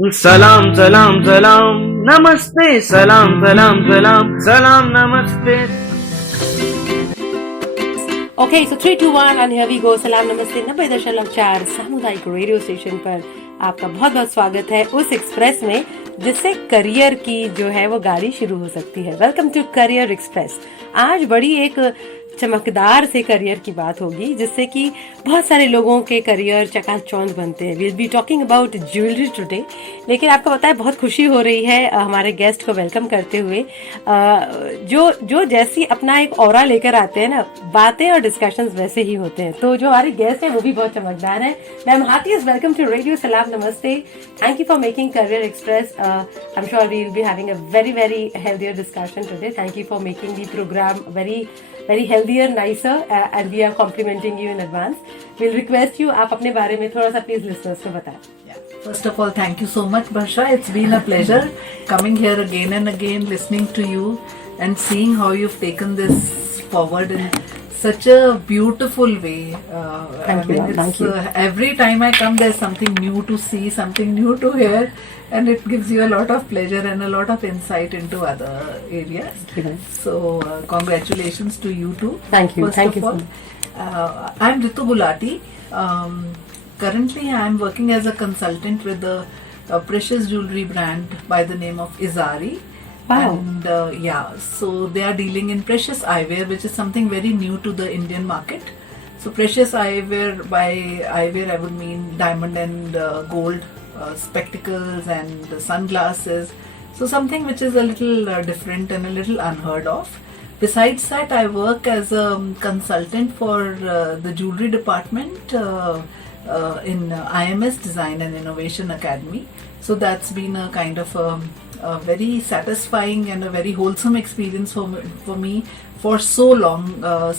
Salam, salam, salam, namaste, salam, salam, salam, salam, namaste. Okay, so 3, 2, 1 and here we go. सलाम नमस्ते 90.4 सामुदायिक radio station पर आपका बहुत बहुत स्वागत है उस एक्सप्रेस में जिससे करियर की जो है वो गाड़ी शुरू हो सकती है. Welcome to Career Express. आज बड़ी एक चमकदार से करियर की बात होगी जिससे कि बहुत सारे लोगों के करियर चकाचौंध बनते हैं. Will be talking about jewellery today. लेकिन आपको पता है बहुत खुशी हो रही है हमारे गेस्ट को वेलकम करते हुए. जो जैसी अपना एक ऑरा लेकर आते हैं ना, बातें और डिस्कशंस वैसे ही होते हैं. तो जो हमारे गेस्ट है वो भी बहुत चमकदार है. Ma'am heartiest welcome to radio. सलाम नमस्ते. Thank you for making career express. I am sure we will be having a very very healthier discussion today. Thank you for making the programme very healthier, nicer, and we are complimenting you in advance. We'll request you, आप अपने बारे में थोड़ा सा please listeners को बताएं. First of all, thank you so much, Barsha. It's been a pleasure coming here again and again, listening to you and seeing how you've taken this forward in such a beautiful way. Thank you. Every time I come, there's something new to see, something new to hear, and it gives you a lot of pleasure and a lot of insight into other areas. So, congratulations to you too. Thank you. First Thank of you. all, I'm Ritu Gulati. Currently, I'm working as a consultant with a precious jewelry brand by the name of Izari. Wow. And so they are dealing in precious eyewear, which is something very new to the Indian market. So precious eyewear, by eyewear I would mean diamond and gold spectacles and sunglasses. So something which is a little different and a little unheard of. Besides that, I work as a consultant for the jewelry department in IMS Design and Innovation Academy. So that's been a kind of a very satisfying and a very wholesome experience for me for so long,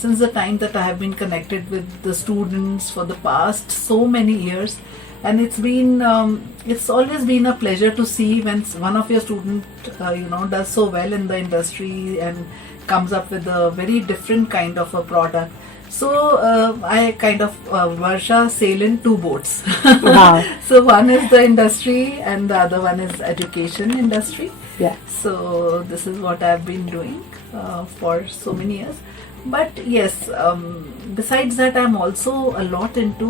since the time that I have been connected with the students for the past so many years. And it's always been a pleasure to see when one of your student does so well in the industry and comes up with a very different kind of a product. So I kind of Varsha sail in two boats. Wow. So one is the industry and the other one is education industry. Yeah. So this is what I've been doing for so many years. But yes, besides that, I'm also a lot into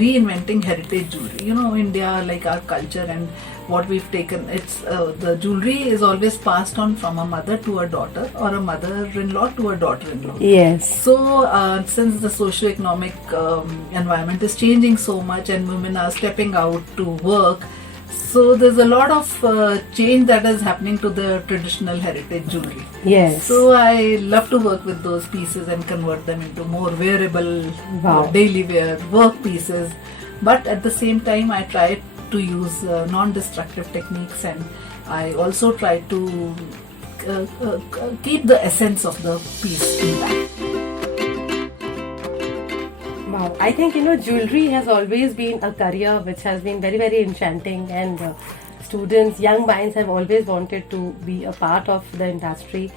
reinventing heritage jewelry. You know, India, like our culture and what we've taken, it's the jewelry is always passed on from a mother to a daughter or a mother-in-law to a daughter-in-law. Yes. So since the socio-economic environment is changing so much and women are stepping out to work, so there's a lot of change that is happening to the traditional heritage jewelry. Yes. So I love to work with those pieces and convert them into more wearable, daily wear work pieces. But at the same time, I try to use non-destructive techniques, and I also try to keep the essence of the piece intact. Wow. I think, jewelry has always been a career which has been very, very enchanting, and students, young minds have always wanted to be a part of the industry.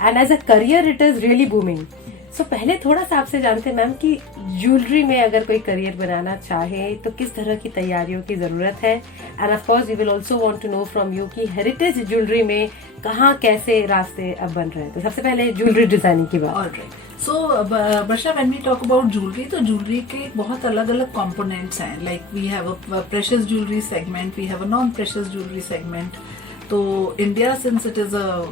And as a career, it is really booming. So पहले थोड़ा सा आपसे जानते हैं ma'am कि jewellery में अगर कोई करियर बनाना चाहे तो किस तरह की तैयारियों की जरूरत है. And of course we will also want to know from you कि हेरिटेज ज्वेलरी में कहाँ कैसे रास्ते अब बन रहे हैं. तो सबसे पहले ज्वेलरी डिजाइनिंग की बात. Alright. So Barsha, when we talk about jewelry, तो jewelry के बहुत अलग अलग components हैं. Like we have a precious jewelry segment, we have a non-precious jewelry segment. So India, since it is a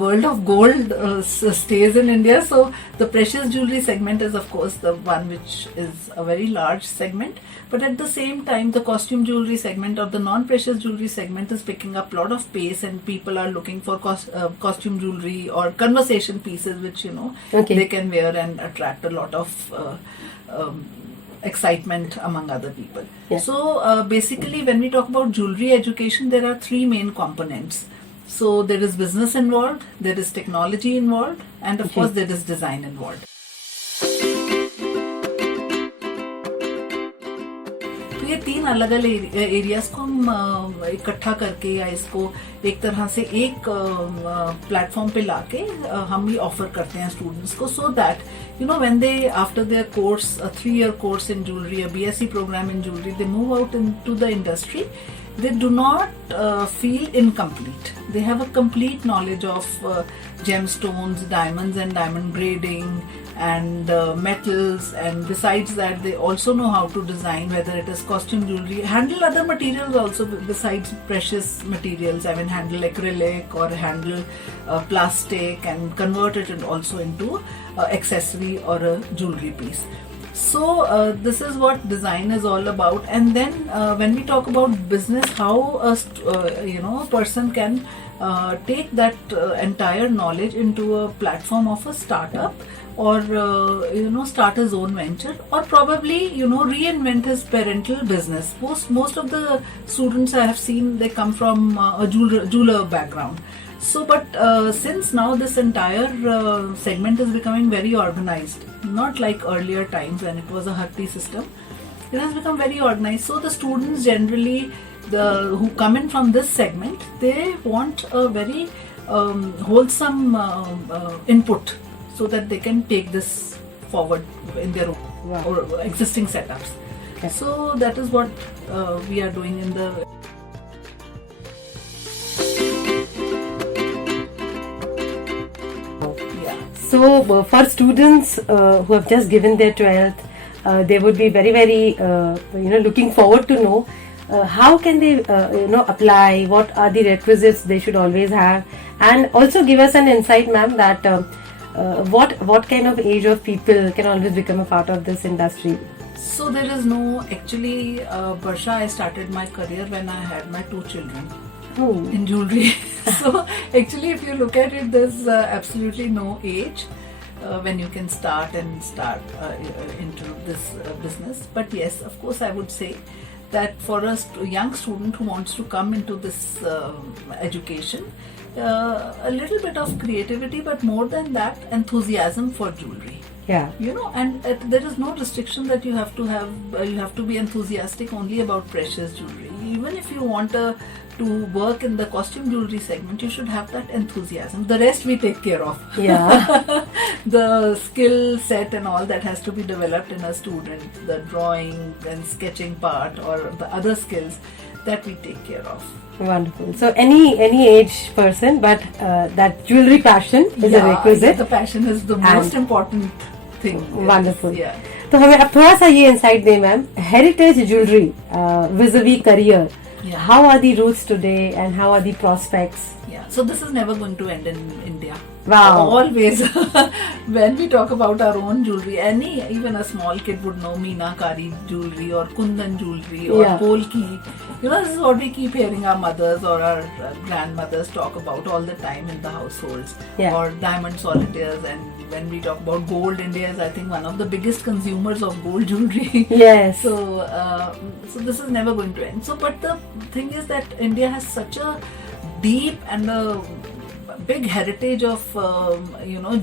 world of gold, stays in India. So the precious jewelry segment is of course the one which is a very large segment. But at the same time, the costume jewelry segment or the non-precious jewelry segment is picking up a lot of pace, and people are looking for costume jewelry or conversation pieces which they can wear and attract a lot of excitement among other people. Yeah. So basically, when we talk about jewelry education, there are three main components. So there is business involved, there is technology involved, and of course there is design involved. तो ये तीन अलग अलग areas को हम इकट्ठा करके या इसको एक तरह से एक प्लेटफॉर्म पे लाके हम ये ऑफर करते हैं स्टूडेंट्स को, so that you know when they after their course, a 3-year course in jewelry, a BSc program in jewelry, they move out into the industry, they do not feel incomplete. They have a complete knowledge of gemstones, diamonds and diamond grading and metals, and besides that they also know how to design, whether it is costume jewelry, handle other materials also besides precious materials. I mean, handle acrylic or handle plastic and convert it also into accessory or a jewelry piece. So this is what design is all about. And then when we talk about business, how a person can take that entire knowledge into a platform of a startup, or start his own venture, or probably reinvent his parental business. Most of the students I have seen, they come from a jeweler background. So but since now this entire segment is becoming very organized, not like earlier times when it was a Hatti system, it has become very organized. So the students generally who come in from this segment, they want a very wholesome input, so that they can take this forward in their own or existing setups. Okay. So that is what we are doing in the. Yeah. So for students who have just given their 12th, they would be very, very looking forward to know how can they apply, what are the requisites they should always have, and also give us an insight, ma'am, that what kind of age of people can always become a part of this industry? So there is no, actually Barsha, I started my career when I had my 2 children in jewelry. So actually if you look at it, there's absolutely no age when you can start into this business. But yes, of course I would say that for a young student who wants to come into this education, a little bit of creativity, but more than that, enthusiasm for jewelry. Yeah. And there is no restriction that you have to be enthusiastic only about precious jewelry. Even if you want to work in the costume jewelry segment, you should have that enthusiasm. The rest we take care of. Yeah. The skill set and all that has to be developed in a student, the drawing and sketching part or the other skills, that we take care of. Wonderful. So any age person, but that jewelry passion is a requisite. The passion is the most important thing. Wonderful. Yeah. तो हमें अब थोड़ा सा ये insight दें ma'am, heritage jewellery vis-a-vis career. Yeah. How are the roots today and how are the prospects? Yeah. So this is never going to end in India. Wow. Always. When we talk about our own jewelry, even a small kid would know Meenakari jewelry or Kundan jewelry or Polki. This is what we keep hearing our mothers or our grandmothers talk about all the time in the households. Yeah. Or diamond solitaires. And when we talk about gold, India is, I think, one of the biggest consumers of gold jewelry. Yes. So this is never going to end. So, but the thing is that India has such a deep and a big heritage of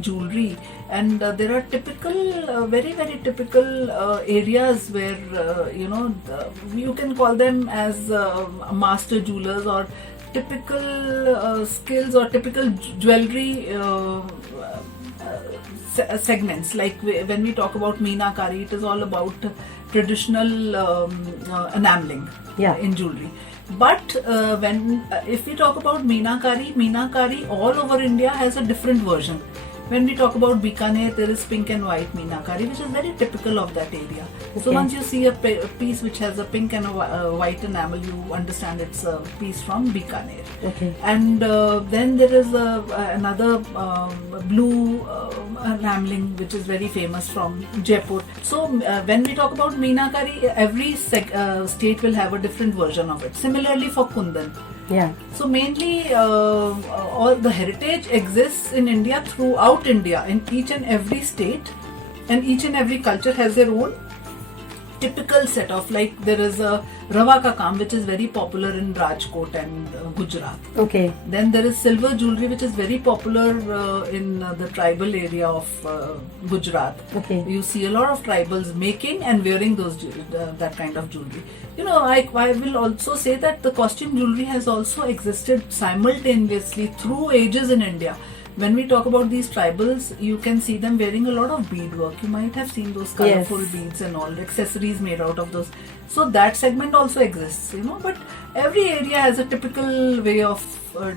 jewelry, and there are typical very, very typical areas where you can call them as master jewelers, or typical skills or typical jewelry segments. Like when we talk about Meenakari, it is all about traditional enameling in jewelry. But if we talk about Meenakari all over India has a different version. When we talk about Bikaner, there is pink and white Meenakari, which is very typical of that area. Okay. So once you see a piece which has a pink and a white enamel, you understand it's a piece from Bikaner. Okay. And then there is another blue enameling which is very famous from Jaipur. So when we talk about Meenakari, every state will have a different version of it. Similarly for Kundan. Yeah. So mainly all the heritage exists in India, throughout India, in each and every state, and each and every culture has their own typical set of, like there is a Rawa ka kaam which is very popular in Rajkot and Gujarat. Okay. Then there is silver jewelry which is very popular in the tribal area of Gujarat. Okay. You see a lot of tribals making and wearing that kind of jewelry. You know, I will also say that the costume jewelry has also existed simultaneously through ages in India. When we talk about these tribals, you can see them wearing a lot of beadwork. You might have seen those colorful beads and all, accessories made out of those. So that segment also exists, you know, but every area has a typical way of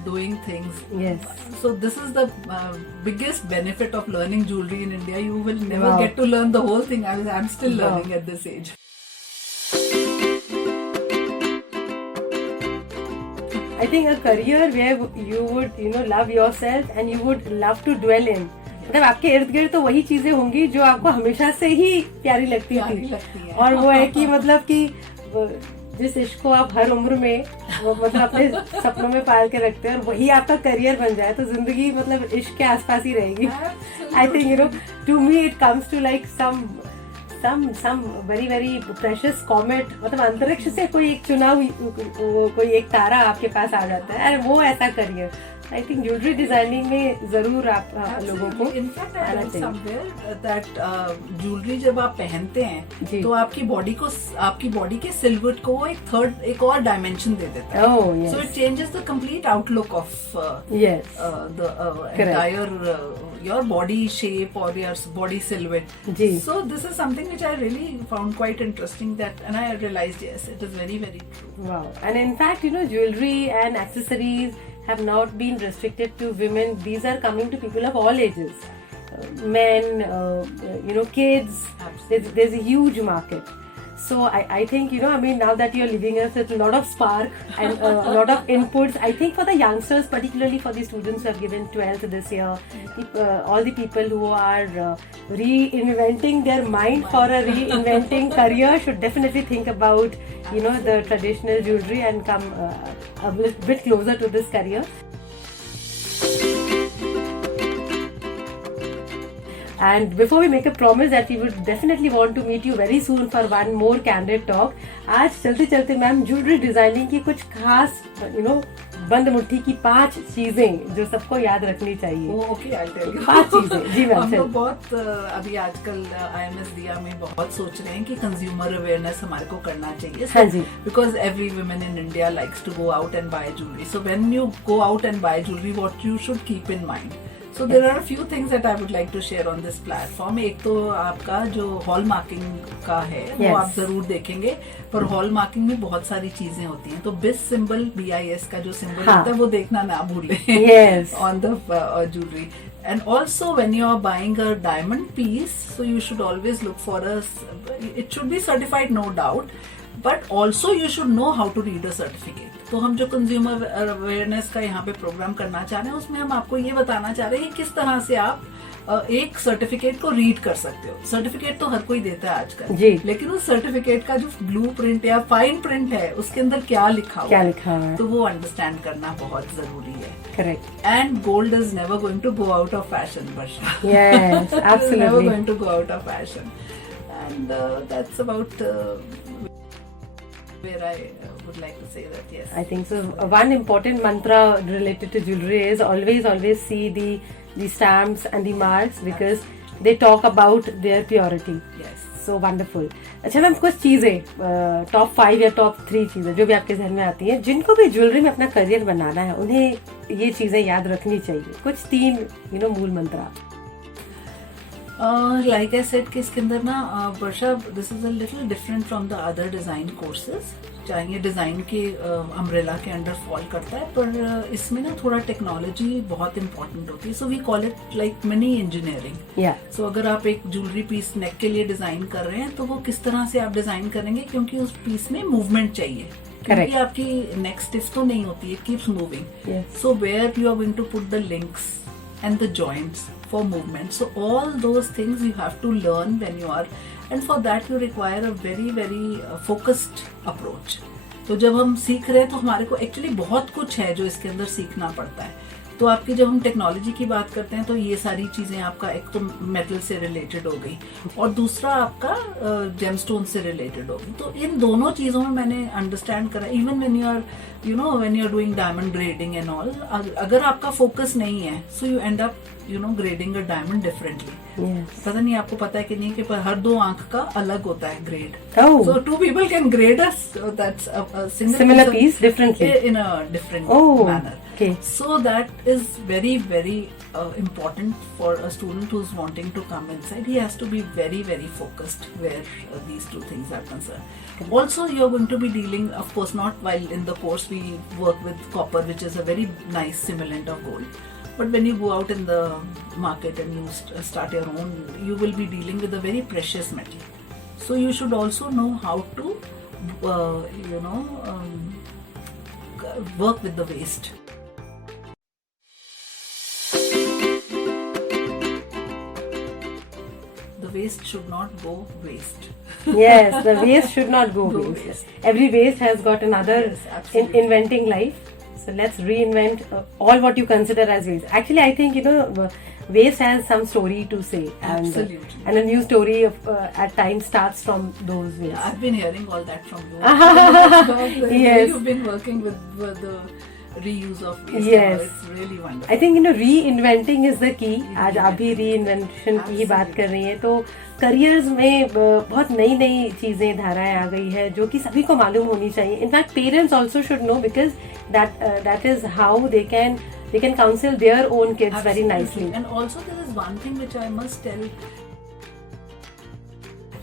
doing things. Yes. So this is the biggest benefit of learning jewelry in India. You will never get to learn the whole thing. I'm still learning at this age. I think a career where you would, you know, love yourself and you would love to dwell in. मतलब आपके इर्द गिर्द तो वही चीजें होंगी जो आपको हमेशा से ही प्यारी लगती थी, और वो है कि मतलब कि जिस इश्क को आप हर उम्र में मतलब अपने सपनों में पाल के रखते हैं और वही आपका करियर बन जाए तो जिंदगी मतलब इश्क के आसपास ही रहेगी. I think you know to me it comes to like some very very precious comet. मतलब अंतरिक्ष से कोई एक चुना कोई एक तारा आपके पास आ जाता है और वो ऐसा career. I think jewellery designing में जरूर आप लोगों को in fact I read somewhere that jewellery जब आप पहनते हैं तो आपकी बॉडी के सिल्हूट को वो एक और डायमेंशन दे देता है. So it changes the complete outlook of the entire your body shape or your body silhouette. So this is something which I really found quite interesting, and I realized yes, it is very very true. Wow. And in fact, you know, jewelry and accessories have not been restricted to women. These are coming to people of all ages, men, you know, kids. There's a huge market. So I think, you know, I mean, now that you're leaving us with a lot of spark and a lot of inputs, I think for the youngsters, particularly for the students who have given 12th this year, all the people who are reinventing their mind for a reinventing career should definitely think about, you know, the traditional jewelry and come a bit closer to this career. And before we make a promise that we would definitely want to meet you very soon for one more candid talk, आज चलते चलते ma'am jewellery designing की कुछ खास, you know, बंद मुट्ठी की 5 चीजें जो सबको याद रखनी चाहिए. Okay, I tell you. 5 चीजें. जी मैम. हम लोग बहुत अभी आजकल IMS दिया में बहुत सोच रहे हैं कि कंज्यूमर अवेयरनेस हमारे को करना चाहिए. हाँ जी. Because every woman in India likes to go out and buy jewellery. So when you go out and buy jewellery, what you should keep in mind. So there are a few things that I would like to share on this platform. एक तो आपका जो hall marking का है वो आप जरूर देखेंगे, पर हॉल मार्किंग में बहुत सारी चीजें होती हैं. तो BIS सिंबल, BIS का जो सिंबल होता है वो देखना ना भूलें on the jewelry. And also when you are buying a diamond piece, so you should always look for it should be certified, no doubt, but also you should know how to read a certificate. तो हम जो consumer awareness का यहाँ पे programme करना चाह रहे हैं उसमें हम आपको ये बताना चाह रहे हैं कि किस तरह से आप एक सर्टिफिकेट को रीड कर सकते हो. सर्टिफिकेट तो हर कोई देता है आजकल, लेकिन उस सर्टिफिकेट का जो ब्लू प्रिंट या फाइन प्रिंट है उसके अंदर क्या लिखा हुआ है तो वो अंडरस्टैंड करना बहुत जरूरी है. Correct. And gold is never going to go out of fashion, Varsha. Yes, absolutely. Never going to go out of fashion. And that's about where I would like to say that, yes. I think so. One important mantra related to jewelry is always see the stamps and the marks because they talk about their purity. Yes. So wonderful. अच्छा ma'am, कुछ चीजें top 5 या top 3 चीजें जो भी आपके ज़हन में आती हैं जिनको भी ज्वेलरी में अपना करियर बनाना है उन्हें ये चीजें याद रखनी चाहिए. कुछ 3 you know मूल मंत्र. Like I said कि इसके अंदर ना Varsha, this is a little different from the other design courses. चाहे डिजाइन के अम्ब्रेला के अंडर फॉल करता है, पर इसमें ना थोड़ा टेक्नोलॉजी बहुत इंपॉर्टेंट होती है. So we call it like mini engineering. So अगर आप एक ज्वेलरी पीस नेक के लिए डिजाइन कर रहे हैं तो वो किस तरह से आप डिजाइन करेंगे, क्योंकि उस पीस में मूवमेंट चाहिए. क्योंकि आपकी नेक स्टिफ तो नहीं होती, it keeps moving. So where you are going to put the links and the joints for movement. So all those things you have to learn when you are, and for that you require a very very focused approach. तो जब हम सीख रहे हैं तो हमारे को actually बहुत कुछ है जो इसके अंदर सीखना पड़ता है. तो आपकी जब हम टेक्नोलॉजी की बात करते हैं तो ये सारी चीजें आपका एक तो मेटल से रिलेटेड हो गई और दूसरा आपका जेमस्टोन से रिलेटेड हो गई। तो इन दोनों चीजों में मैंने अंडरस्टैंड करा, even when you are doing diamond grading and all, अगर आपका फोकस नहीं है so you end up grading a diamond differently. पता नहीं आपको पता है कि नहीं कि पर हर 2 आंख का अलग होता है grade. So 2 people can grade us, that's a similar piece differently in a different manner. Okay. So that is very, very important for a student who's wanting to come inside. He has to be very, very focused where these 2 things are concerned. Also, you're going to be dealing, of course, not while in the course we work with copper, which is a very nice simulant of gold. But when you go out in the market and you start your own, you will be dealing with a very precious metal. So you should also know how to, work with the waste. The waste should not go waste. Yes, the waste should not go waste. Every waste has got another inventing life. So let's reinvent all what you consider as waste. Actually, I think waste has some story to say, Absolutely. and a new story at times starts from those waste. I've been hearing all that from you. Yes, you've been working with the reuse of waste. Yes, it's really wonderful. I think reinventing is the key. आज आप भी reinvention की ही बात कर रही हैं, तो careers में बहुत नई नई चीजें धाराएं आ गई है जो कि सभी को मालूम होनी चाहिए. In fact parents also should know because that is how they can counsel their own kids very nicely. And also there is one thing which I must tell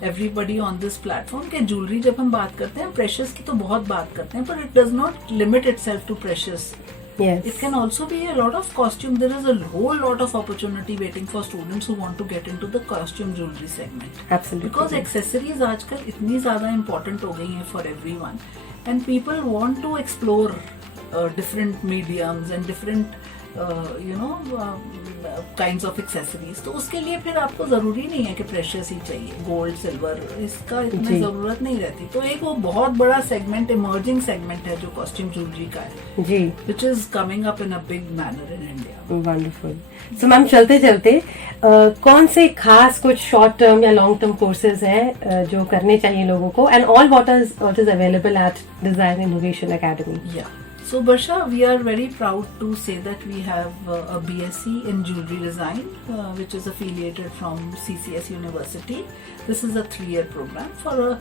everybody on this platform कि jewellery जब हम बात करते हैं precious की तो बहुत बात करते हैं, but it does not limit itself to precious. Yes. It can also be a lot of costume. There is a whole lot of opportunity waiting for students who want to get into the costume jewelry segment. Absolutely. Because accessories आजकल इतनी ज़्यादा important हो गई हैं for everyone, and people want to explore different mediums and different kinds of accessories. तो उसके लिए फिर आपको जरूरी नहीं है कि प्रेशियस ही चाहिए, गोल्ड सिल्वर इसका इतनी जरूरत नहीं रहती. तो एक वो बहुत बड़ा सेगमेंट, इमर्जिंग सेगमेंट है जो कॉस्ट्यूम ज्वेलरी का है जी, which is coming up in a big manner in India. Wonderful. So ma'am चलते चलते कौन से खास कुछ शॉर्ट टर्म या लॉन्ग टर्म कोर्सेज हैं जो करने चाहिए लोगों को, and all what is available at Design Innovation Academy? So Barsha, we are very proud to say that we have a BSc in Jewellery Design, which is affiliated from CCS University. This is a 3-year program for a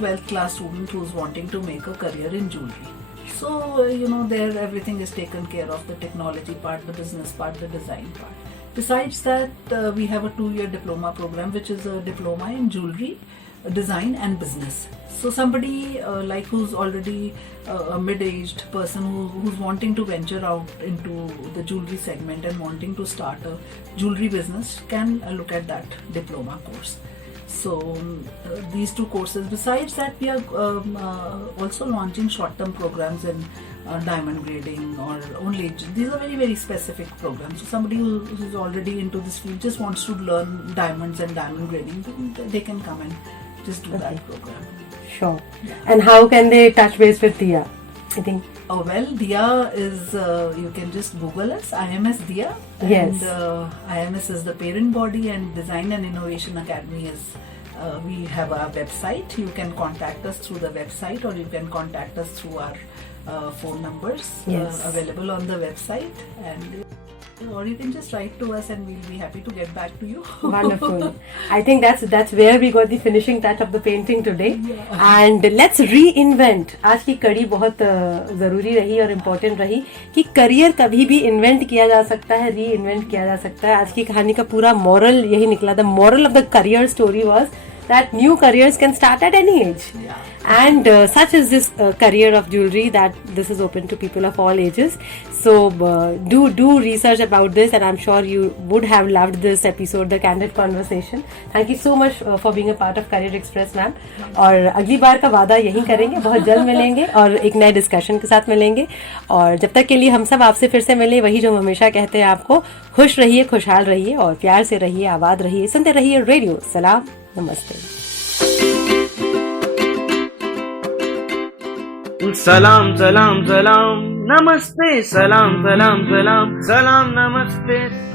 12th class student who is wanting to make a career in jewelry. So there everything is taken care of, the technology part, the business part, the design part. Besides that, we have a 2-year diploma program, which is a diploma in jewelry design and business. So somebody like who's already a mid-aged person who's wanting to venture out into the jewelry segment and wanting to start a jewelry business can look at that diploma course. So these 2 courses. Besides that, we are also launching short-term programs in diamond grading or only. These are very, very specific programs. So somebody who's already into this field just wants to learn diamonds and diamond grading, they can come and just do that program. Sure. Yeah. And how can they touch base with Dia? I think. Oh well, Dia is. You can just Google us. IMS Dia. Yes. And IMS is the parent body, and Design and Innovation Academy is. We have our website. You can contact us through the website, or you can contact us through our phone numbers available on the website, and. Or you can just write to us and we'll be happy to get back to you. Wonderful. I think that's where we got the finishing touch of the painting today. Yeah. And let's reinvent. आज की कड़ी बहुत जरूरी रही और important रही कि career कभी भी इन्वेंट किया जा सकता है, री इन्वेंट किया जा सकता है. आज की कहानी का पूरा मॉरल यही निकला. The moral of the career story was that new careers can start at any age. Yeah. And such is this career of jewelry, that this is open to people of all ages. So do research about this, and I'm sure you would have loved this episode, the candid conversation. Thank you so much for being a part of Career Express, ma'am. और अगली बार का वादा यही करेंगे, बहुत जल्द मिलेंगे और एक नए डिस्कशन के साथ मिलेंगे. और जब तक के लिए हम सब आपसे फिर से मिले, वही जो हम हमेशा कहते हैं आपको, खुश रहिए, खुशहाल रहिए और प्यार से रहिए, आबाद रहिए, सुनते रहिए रेडियो सलाम नमस्ते. सलाम सलाम सलाम नमस्ते सलाम सलाम सलाम सलाम नमस्ते.